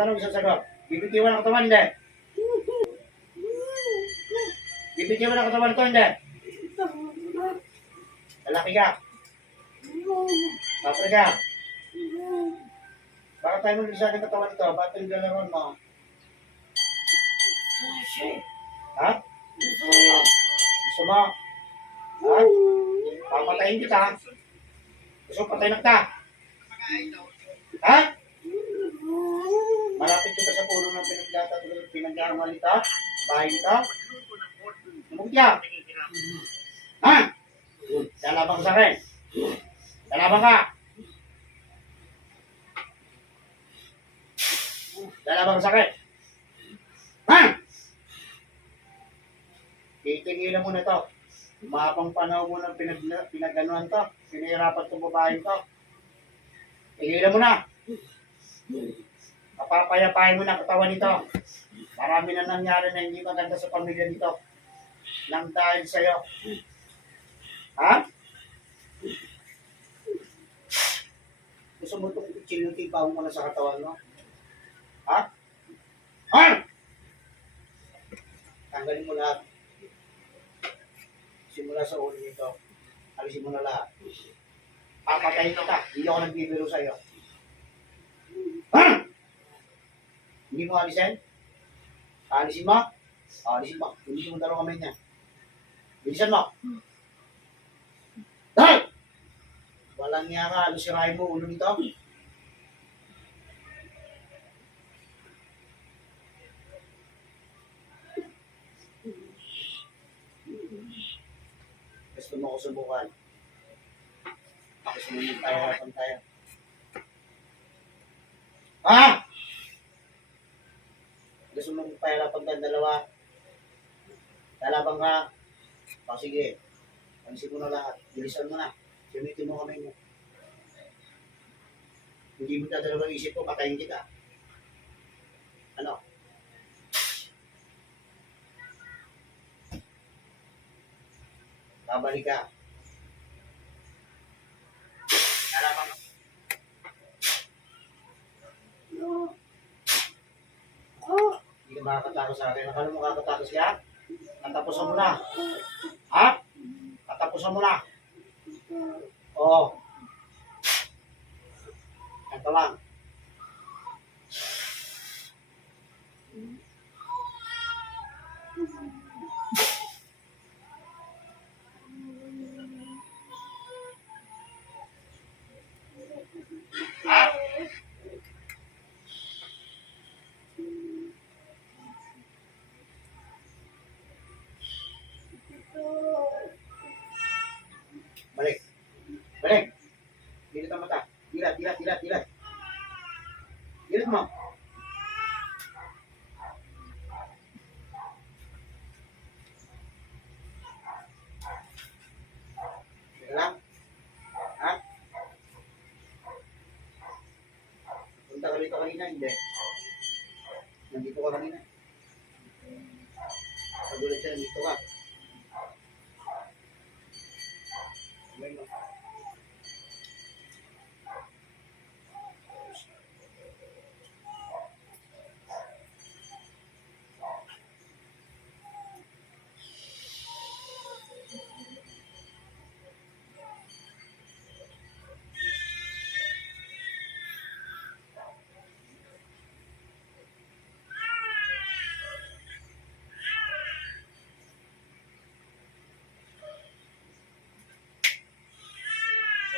tanong, isang sagot. Bibitiwan ang katawan, hindi. Bibitiwan ang katawan ko, hindi. Lalaki ka. Kapre ka. Bakit tayo mo sa ating katawan ito? Bakit yung galawan mo? Ha? Gusto mo? Ha? Papatayin kita. Gusto mo patayin na kita? Ha? Malapit ka ba sa puno ng pinagdaamal nito? Bahay nito? Lumugit ka? Ha? Lalabang sa akin. Lalabang ka. Lalabang sa akin. Ha? Titingilan mo na to. Mapang panahon mo ng pinaganuhan to. Pinahirapan itong babaeng to. Tigilan mo na. Papayapain mo na katawan nito. Marami na nangyari na hindi maganda sa pamilya nito. Nang dahil sa'yo. Ha? Gusto mo itong chiluti-paw mo na sa katawan mo? Ha? Ha? Tanggalin mo lahat. Simula sa ulo nito. Alisin mo na lahat. Papatayin kita. Hindi ako nagbibiro sa'yo. Ha? Hindi mo alisin? Alisin mo? Alisin mo. Alisin mo dalawang kamay niya. Bilisan mo. Dahil! Walang niya ka. Alusirahin mo ulo nito. Gusto mo ko subukan. Ako sumunod tayo, harapan tayo. Ha? Gusto mo pahirapan ka dalawa? Lalabang ka? O sige. Alisin mo na lahat. Bilisan mo na. Sunitin mo kami mo. Hindi mo dadalawang isip ko, patayin kita. Ano? Babalik ka. Lalabang. Hindi ka makakatakot sa akin. Akala mo makakatakot siya? Natapusan mo na. Ha? Natapusan mo na. Oo. Ito lang. Balik. Balik. Dilat ang mata. Dilat, dilat, dilat, dilat. Dilat mo. Dilat lang. Ha? Punta ka rito kanina, hindi. Nandito ka kanina. Nagulat siya, nandito ka. Bueno.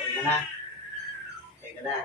Okay ka na. Okay ka na.